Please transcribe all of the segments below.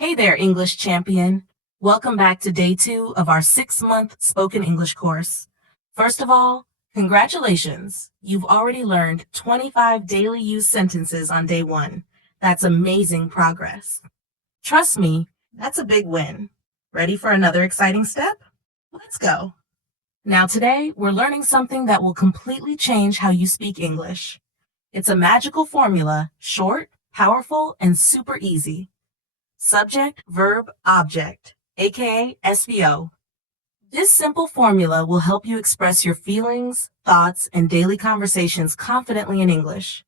Hey there, English champion. Welcome back to day 2 of our 6-month spoken English course. First of all, congratulations. You've already learned 25 daily use sentences on day 1. That's amazing progress. Trust me, that's a big win. Ready for another exciting step? Let's go. Now today, we're learning something that will completely change how you speak English. It's a magical formula, short, powerful, and super easy. Subject, verb, object, aka SVO. This simple formula will help you express your feelings, thoughts, and daily conversations confidently in English.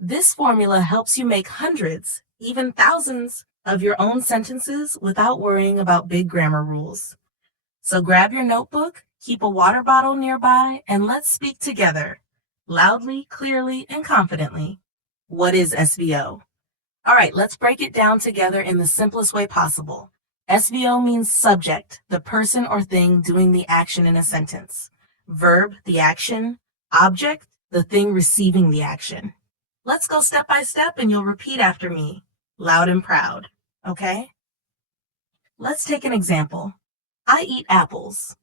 This formula helps you make hundreds, even thousands, of your own sentences without worrying about big grammar rules. So grab your notebook, keep a water bottle nearby, and let's speak together, loudly, clearly, and confidently. What is SVO? All right, let's break it down together in the simplest way possible. SVO means subject, the person or thing doing the action in a sentence. Verb, the action. Object, the thing receiving the action. Let's go step by step and you'll repeat after me, loud and proud, okay? Let's take an example. I eat apples.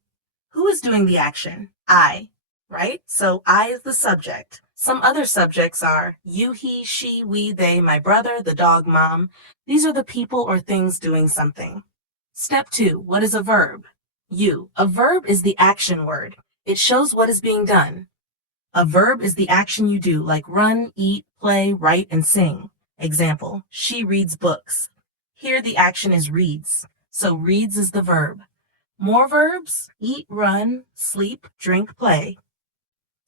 Who is doing the action? I, right? So I is the subject. Some other subjects are you, he, she, we, they, my brother, the dog, mom. These are the people or things doing something. Step 2, what is a verb? You. A verb is the action word. It shows what is being done. A verb is the action you do, like run, eat, play, write, and sing. Example, she reads books. Here the action is reads. So reads is the verb. More verbs, eat, run, sleep, drink, play.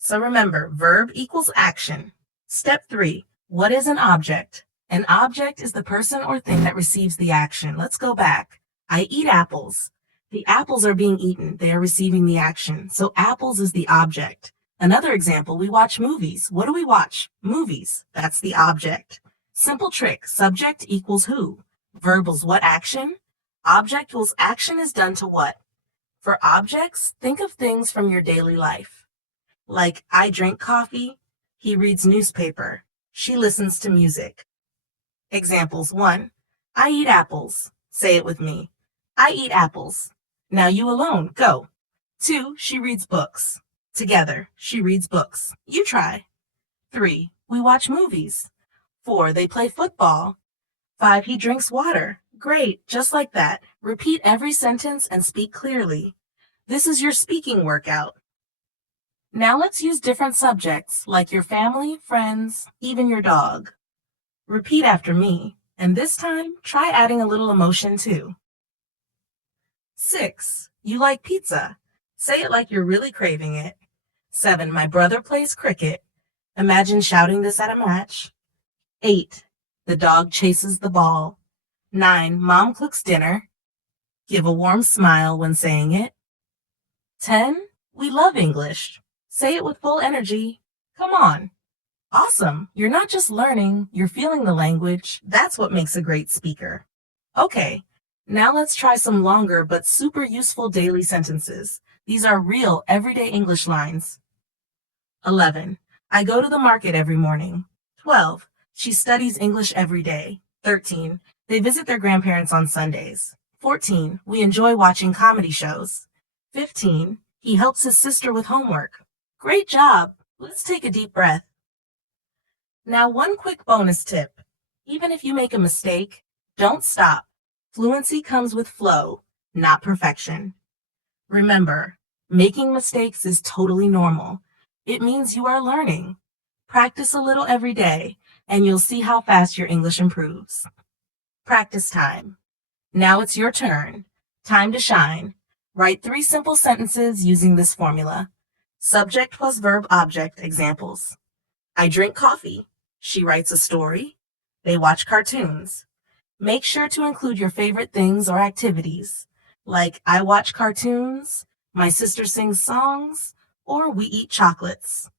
So remember, verb equals action. Step 3, what is an object? An object is the person or thing that receives the action. Let's go back. I eat apples. The apples are being eaten. They are receiving the action. So apples is the object. Another example, we watch movies. What do we watch? Movies. That's the object. Simple trick, subject equals who? Verb equals what action? Object equals action is done to what? For objects, think of things from your daily life. Like, I drink coffee, he reads newspaper, she listens to music. Examples 1, I eat apples. Say it with me. I eat apples. Now you alone, go. 2, she reads books. Together, she reads books. You try. 3, we watch movies. 4, they play football. 5, he drinks water. Great, just like that. Repeat every sentence and speak clearly. This is your speaking workout. Now let's use different subjects, like your family, friends, even your dog. Repeat after me, and this time, try adding a little emotion too. 6, you like pizza. Say it like you're really craving it. 7, my brother plays cricket. Imagine shouting this at a match. 8, the dog chases the ball. 9, mom cooks dinner. Give a warm smile when saying it. 10, we love English. Say it with full energy. Come on. Awesome. You're not just learning, you're feeling the language. That's what makes a great speaker. Okay, now let's try some longer but super useful daily sentences. These are real everyday English lines. 11, I go to the market every morning. 12, she studies English every day. 13, they visit their grandparents on Sundays. 14, we enjoy watching comedy shows. 15, he helps his sister with homework. Great job. Let's take a deep breath. Now, one quick bonus tip. Even if you make a mistake, don't stop. Fluency comes with flow, not perfection. Remember, making mistakes is totally normal. It means you are learning. Practice a little every day, and you'll see how fast your English improves. Practice time. Now it's your turn. Time to shine. Write 3 simple sentences using this formula. Subject plus verb object examples. I drink coffee. She writes a story. They watch cartoons. Make sure to include your favorite things or activities, like I watch cartoons, my sister sings songs, or we eat chocolates.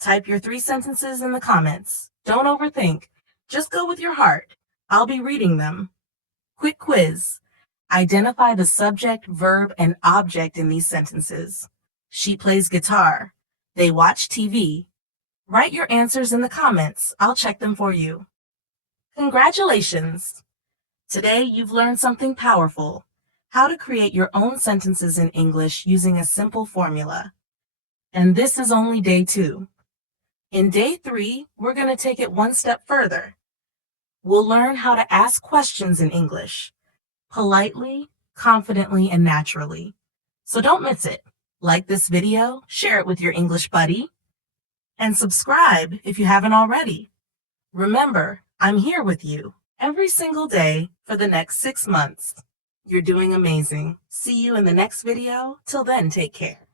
Type your 3 sentences in the comments. Don't overthink. Just go with your heart. I'll be reading them. Quick quiz. Identify the subject, verb, and object in these sentences. She plays guitar. They watch TV. Write your answers in the comments. I'll check them for you. Congratulations! Today, you've learned something powerful: how to create your own sentences in English using a simple formula. And this is only day 2. In day 3, we're going to take it one step further. We'll learn how to ask questions in English, politely, confidently, and naturally. So don't miss it. Like this video, share it with your English buddy, and subscribe if you haven't already. Remember, I'm here with you every single day for the next 6 months. You're doing amazing. See you in the next video. Till then, take care.